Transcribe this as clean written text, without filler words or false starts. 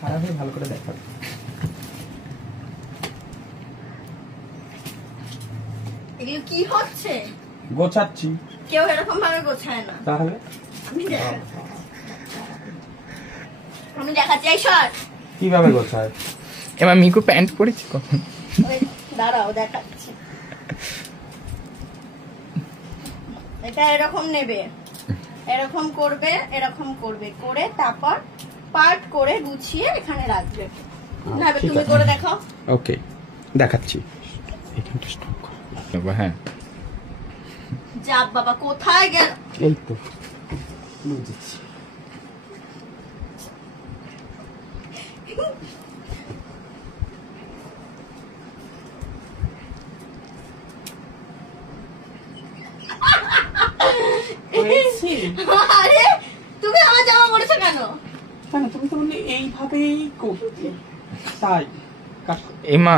খারাপ হয়ে ভালো করে দেখাবে। এগুলো কি হচ্ছে? গোছাচ্ছি। কেউ এরকম ভাবে গোছায় না। তাহলে আমি দেখাচ্ছি। এই সর। কিভাবে গোছায়? এবার মিকু প্যান্ট পরেছে কখন? ওই দাঁড়াও দেখাচ্ছি। এটা এরকম নেবে, এরকম করবে, এরকম করবে, করে তারপর পার্ট করে গুছিয়ে এখানে রাখবে। না তুমি করে দেখাও। ওকে দেখাচ্ছি। এখানটা স্টপ করো। হ্যাঁ যা বাবা কোথায় গেল? এই তো বুঝেছি। আরে তুমি আমার জামা পরেছো কেন? তুমি তো বললে এইভাবেই করতে, তাই এমা